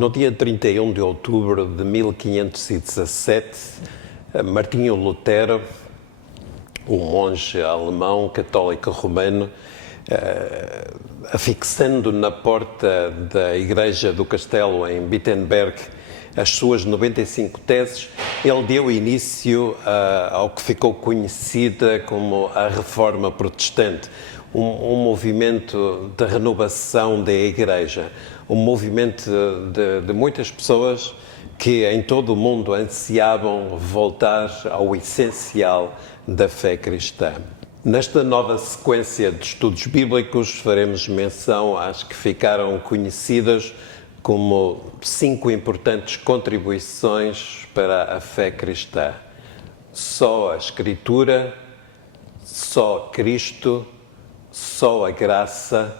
No dia 31 de outubro de 1517, Martinho Lutero, um monge alemão católico romano, afixando na porta da igreja do castelo em Wittenberg as suas 95 teses, ele deu início ao que ficou conhecida como a Reforma Protestante, um movimento de renovação da igreja, um movimento de muitas pessoas que em todo o mundo ansiavam voltar ao essencial da fé cristã. Nesta nova sequência de estudos bíblicos faremos menção às que ficaram conhecidas como 5 importantes contribuições para a fé cristã. Só a Escritura, só Cristo, só a graça,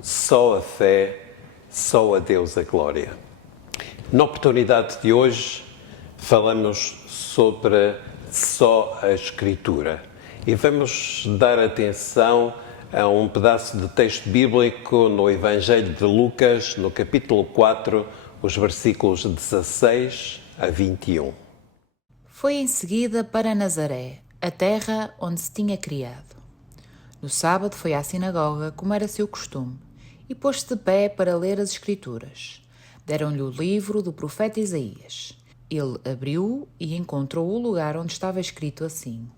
só a fé, só a Deus a glória. Na oportunidade de hoje, falamos sobre só a Escritura e vamos dar atenção a um pedaço de texto bíblico no Evangelho de Lucas, no capítulo 4, os versículos 16 a 21. Foi em seguida para Nazaré, a terra onde se tinha criado. No sábado foi à sinagoga, como era seu costume, e pôs-se de pé para ler as Escrituras. Deram-lhe o livro do profeta Isaías. Ele abriu-o e encontrou o lugar onde estava escrito assim: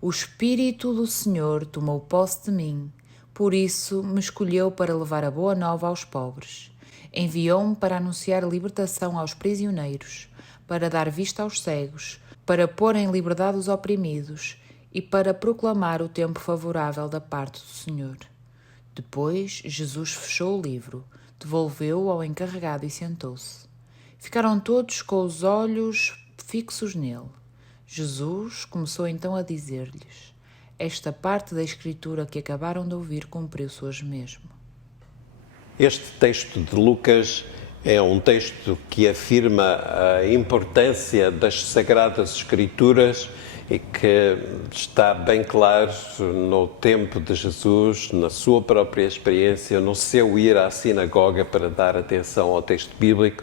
O Espírito do Senhor tomou posse de mim, por isso me escolheu para levar a boa nova aos pobres. Enviou-me para anunciar libertação aos prisioneiros, para dar vista aos cegos, para pôr em liberdade os oprimidos e para proclamar o tempo favorável da parte do Senhor. Depois, Jesus fechou o livro, devolveu-o ao encarregado e sentou-se. Ficaram todos com os olhos fixos nele. Jesus começou então a dizer-lhes: Esta parte da Escritura que acabaram de ouvir cumpriu-se hoje mesmo. Este texto de Lucas é um texto que afirma a importância das Sagradas Escrituras e que está bem claro no tempo de Jesus, na sua própria experiência, no seu ir à sinagoga para dar atenção ao texto bíblico.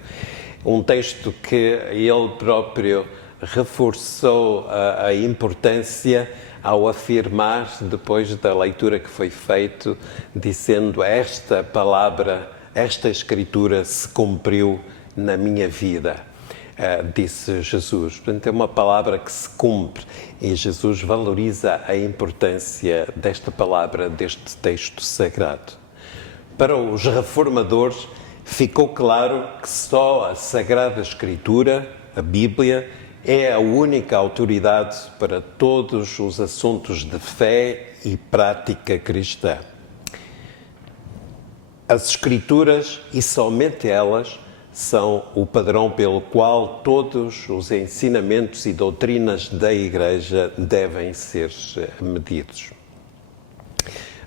Um texto que ele próprio reforçou a importância ao afirmar, depois da leitura que foi feita, dizendo: esta palavra, esta Escritura se cumpriu na minha vida, disse Jesus. Portanto, é uma palavra que se cumpre e Jesus valoriza a importância desta palavra, deste texto sagrado. Para os reformadores, ficou claro que só a Sagrada Escritura, a Bíblia, é a única autoridade para todos os assuntos de fé e prática cristã. As Escrituras, e somente elas, são o padrão pelo qual todos os ensinamentos e doutrinas da Igreja devem ser medidos.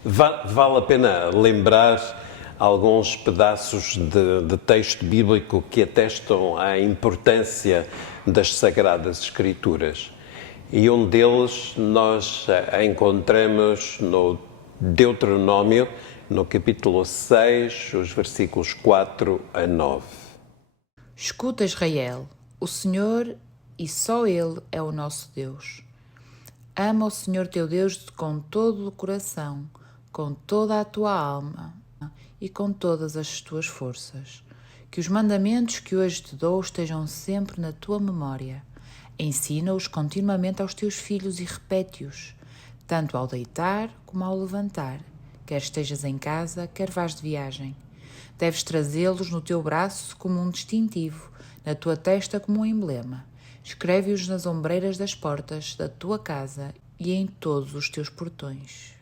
Vale a pena lembrar alguns pedaços de texto bíblico que atestam a importância das Sagradas Escrituras. E um deles nós encontramos no Deuteronômio, no capítulo 6, os versículos 4 a 9. Escuta, Israel, o Senhor e só Ele é o nosso Deus. Ama o Senhor teu Deus com todo o coração, com toda a tua alma e com todas as tuas forças. Que os mandamentos que hoje te dou estejam sempre na tua memória. Ensina-os continuamente aos teus filhos e repete-os, tanto ao deitar como ao levantar, quer estejas em casa, quer vás de viagem. Deves trazê-los no teu braço como um distintivo, na tua testa como um emblema. Escreve-os nas ombreiras das portas da tua casa e em todos os teus portões.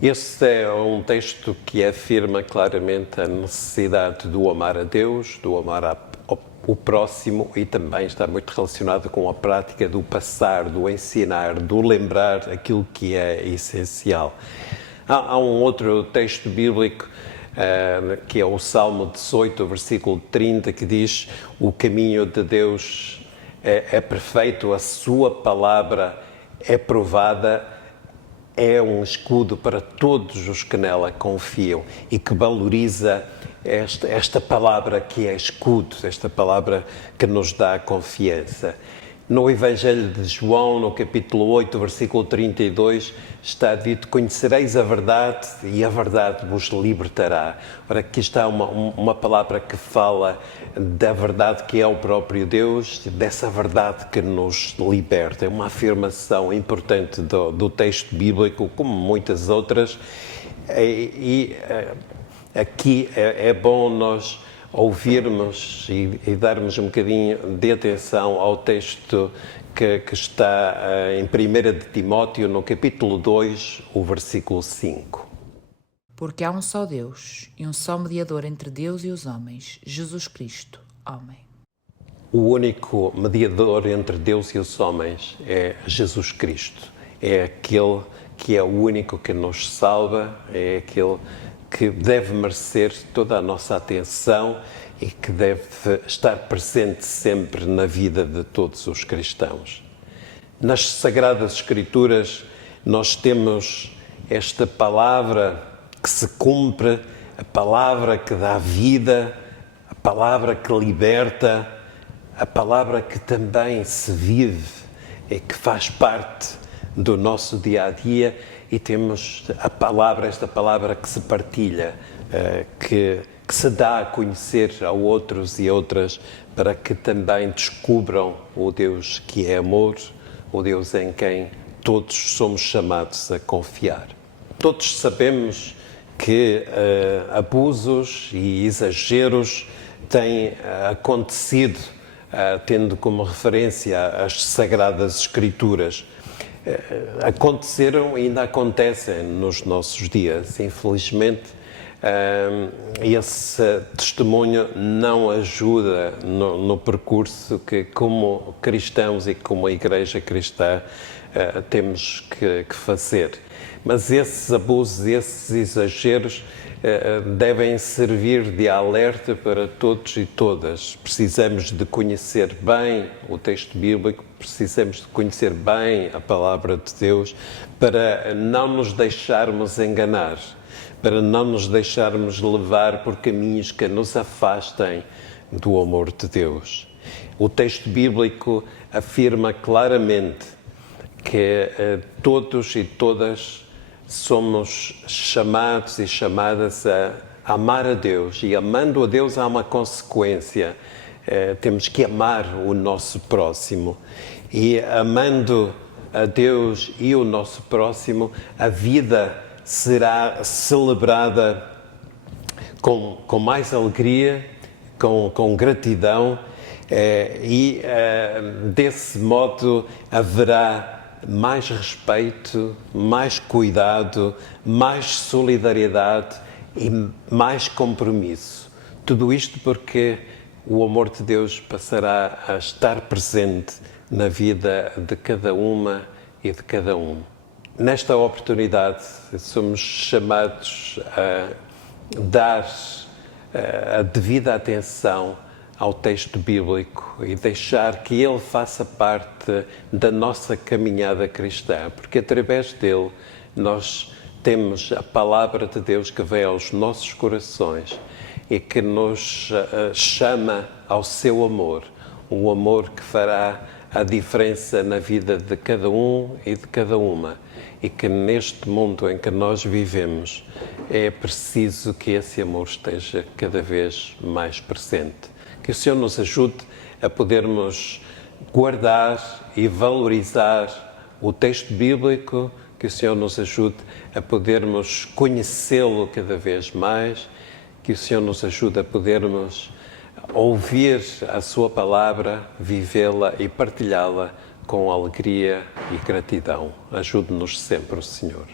Este é um texto que afirma claramente a necessidade do amar a Deus, do amar o próximo, e também está muito relacionado com a prática do passar, do ensinar, do lembrar aquilo que é essencial. Há um outro texto bíblico que é o Salmo 18, versículo 30, que diz: o caminho de Deus é perfeito, a sua palavra é provada, é um escudo para todos os que nela confiam, e que valoriza esta palavra que é escudo, esta palavra que nos dá confiança. No Evangelho de João, no capítulo 8, versículo 32, está dito: conhecereis a verdade e a verdade vos libertará. Ora, aqui está uma palavra que fala da verdade que é o próprio Deus, dessa verdade que nos liberta. É uma afirmação importante do texto bíblico, como muitas outras, aqui é bom nós ouvirmos e darmos um bocadinho de atenção ao texto que está em 1 de Timóteo, no capítulo 2, o versículo 5. Porque há um só Deus e um só mediador entre Deus e os homens, Jesus Cristo, homem. O único mediador entre Deus e os homens é Jesus Cristo. É aquele que é o único que nos salva, é aquele que deve merecer toda a nossa atenção e que deve estar presente sempre na vida de todos os cristãos. Nas Sagradas Escrituras nós temos esta palavra que se cumpre, a palavra que dá vida, a palavra que liberta, a palavra que também se vive e que faz parte do nosso dia-a-dia. E temos esta palavra que se partilha, que se dá a conhecer a outros e outras, para que também descubram o Deus que é amor, o Deus em quem todos somos chamados a confiar. Todos sabemos que abusos e exageros têm acontecido, tendo como referência as Sagradas Escrituras. Aconteceram e ainda acontecem nos nossos dias. Infelizmente, esse testemunho não ajuda no percurso que, como cristãos e como a Igreja Cristã, temos que fazer. Mas esses abusos, esses exageros devem servir de alerta para todos e todas. Precisamos de conhecer bem o texto bíblico, precisamos de conhecer bem a palavra de Deus para não nos deixarmos enganar, para não nos deixarmos levar por caminhos que nos afastem do amor de Deus. O texto bíblico afirma claramente que todos e todas somos chamados e chamadas a amar a Deus, e amando a Deus há uma consequência. Temos que amar o nosso próximo, e amando a Deus e o nosso próximo, a vida será celebrada com mais alegria, com gratidão, e desse modo haverá mais respeito, mais cuidado, mais solidariedade e mais compromisso. Tudo isto porque o amor de Deus passará a estar presente na vida de cada uma e de cada um. Nesta oportunidade, somos chamados a dar a devida atenção ao texto bíblico e deixar que ele faça parte da nossa caminhada cristã, porque através dele nós temos a palavra de Deus que vem aos nossos corações e que nos chama ao seu amor, um amor que fará a diferença na vida de cada um e de cada uma, e que neste mundo em que nós vivemos é preciso que esse amor esteja cada vez mais presente. Que o Senhor nos ajude a podermos guardar e valorizar o texto bíblico, que o Senhor nos ajude a podermos conhecê-lo cada vez mais, que o Senhor nos ajude a podermos ouvir a sua palavra, vivê-la e partilhá-la com alegria e gratidão. Ajude-nos sempre o Senhor.